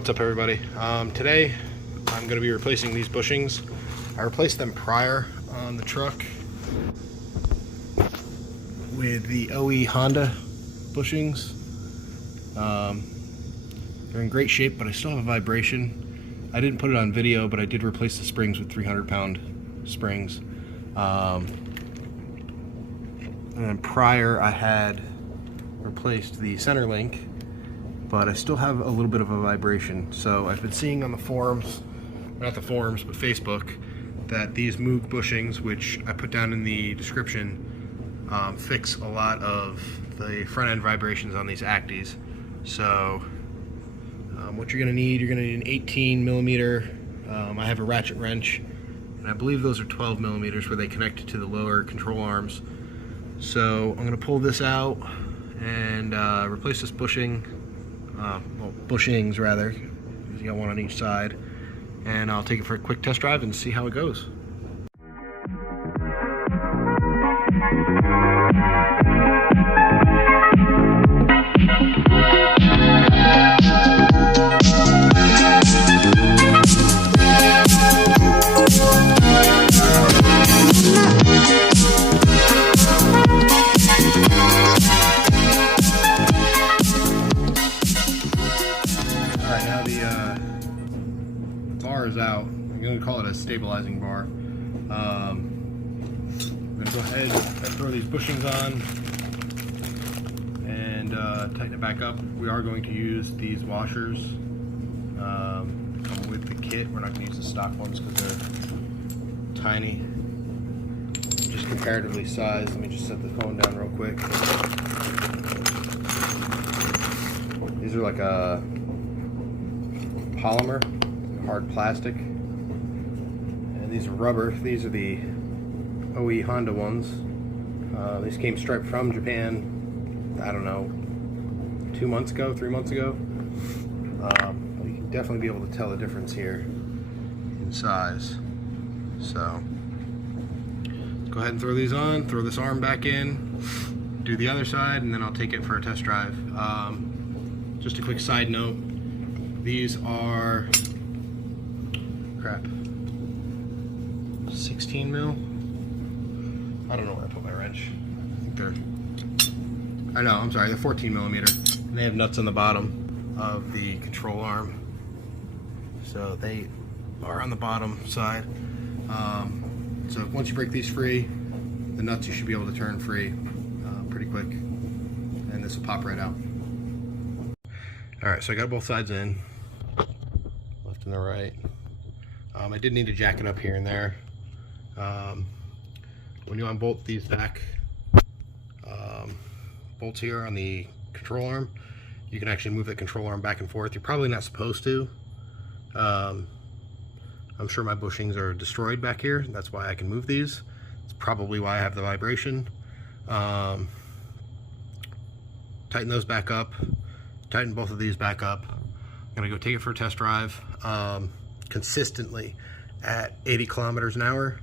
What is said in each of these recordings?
what's up everybody? Today I'm going to be replacing these bushings. I replaced them prior on the truck with the OE Honda bushings. They're in great shape, but I still have a vibration. I didn't put it on video, but I did replace the springs with 300-pound springs. And then prior I had replaced the center link, but I still have a little bit of a vibration. So I've been seeing on the forums, not the forums, but Facebook, that these Moog bushings, which I put down in the description, fix a lot of the front end vibrations on these Actys. So what you're going to need an 18 millimeter. I have a ratchet wrench, and I believe those are 12 millimeters where they connect to the lower control arms. So I'm going to pull this out and replace this bushing. Well, bushings rather, because you got one on each side, and I'll take it for a quick test drive and see how it goes. Alright, now the bar is out. I'm going to call it a stabilizing bar. I'm going to go ahead and throw these bushings on and tighten it back up. We are going to use these washers come with the kit. We're not going to use the stock ones because they're tiny, just comparatively sized. Let me just set the phone down real quick. These are like a polymer, hard plastic, and these are rubber. These are the OE Honda ones. These came straight from Japan, I don't know, 3 months ago. You can definitely be able to tell the difference here in size. So let's go ahead and throw these on, throw this arm back in, do the other side, and then I'll take it for a test drive. Just a quick side note, these are, 16 mil. I don't know where I put my wrench. They're 14 millimeter. And they have nuts on the bottom of the control arm. So they are on the bottom side. So once you break these free, the nuts you should be able to turn free pretty quick. And this will pop right out. Alright, so I got both sides in, left and the right. I did need to jack it up here and there. When you unbolt these back bolts here on the control arm, you can actually move the control arm back and forth. You're probably not supposed to. I'm sure my bushings are destroyed back here. That's why I can move these. It's probably why I have the vibration. Tighten those back up. Tighten both of these back up. I'm gonna go take it for a test drive. Consistently at 80 kilometers an hour,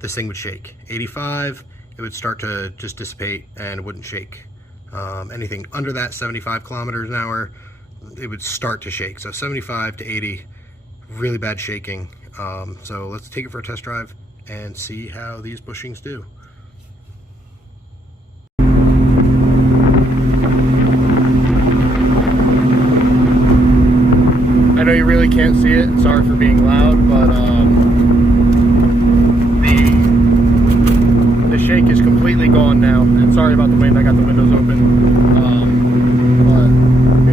this thing would shake. 85, it would start to just dissipate and it wouldn't shake. Anything under that, 75 kilometers an hour, it would start to shake. So 75 to 80, really bad shaking. So let's take it for a test drive and see how these bushings do. I know you really can't see it, sorry for being loud, but the shake is completely gone now. And sorry about the wind, I got the windows open. But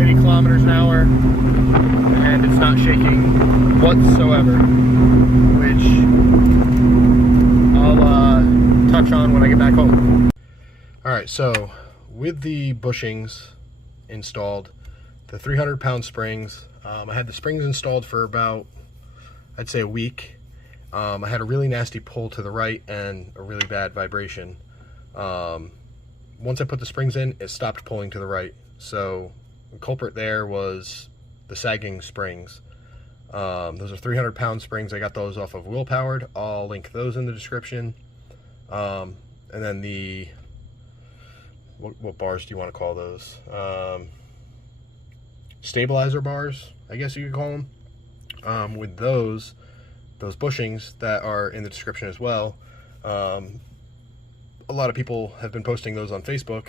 80 kilometers an hour, and it's not shaking whatsoever, which I'll touch on when I get back home. Alright, so with the bushings installed, the 300-pound springs, I had the springs installed for about, I'd say, a week. I had a really nasty pull to the right and a really bad vibration. Once I put the springs in, it stopped pulling to the right. So the culprit there was the sagging springs. Those are 300-pound springs. I got those off of Willpowered. I'll link those in the description. And then the, what bars do you want to call those? Stabilizer bars. I guess you could call them, with those bushings that are in the description as well. A lot of people have been posting those on Facebook.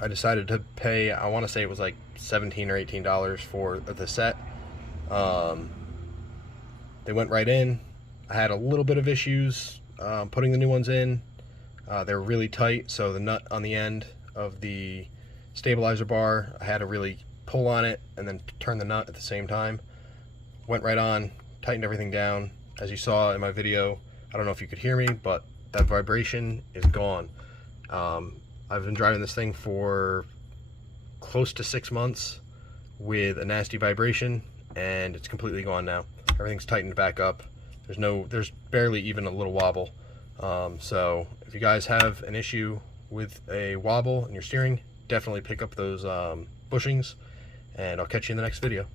I decided to pay, I want to say it was like $17 or $18 for the set. They went right in. I had a little bit of issues putting the new ones in. They were really tight, so the nut on the end of the stabilizer bar, I had to really pull on it and then turn the nut at the same time. Went right on, tightened everything down. As you saw in my video, I don't know if you could hear me, but that vibration is gone. I've been driving this thing for close to 6 months with a nasty vibration, and it's completely gone now. Everything's tightened back up. There's barely even a little wobble. So if you guys have an issue with a wobble in your steering, definitely pick up those bushings, and I'll catch you in the next video.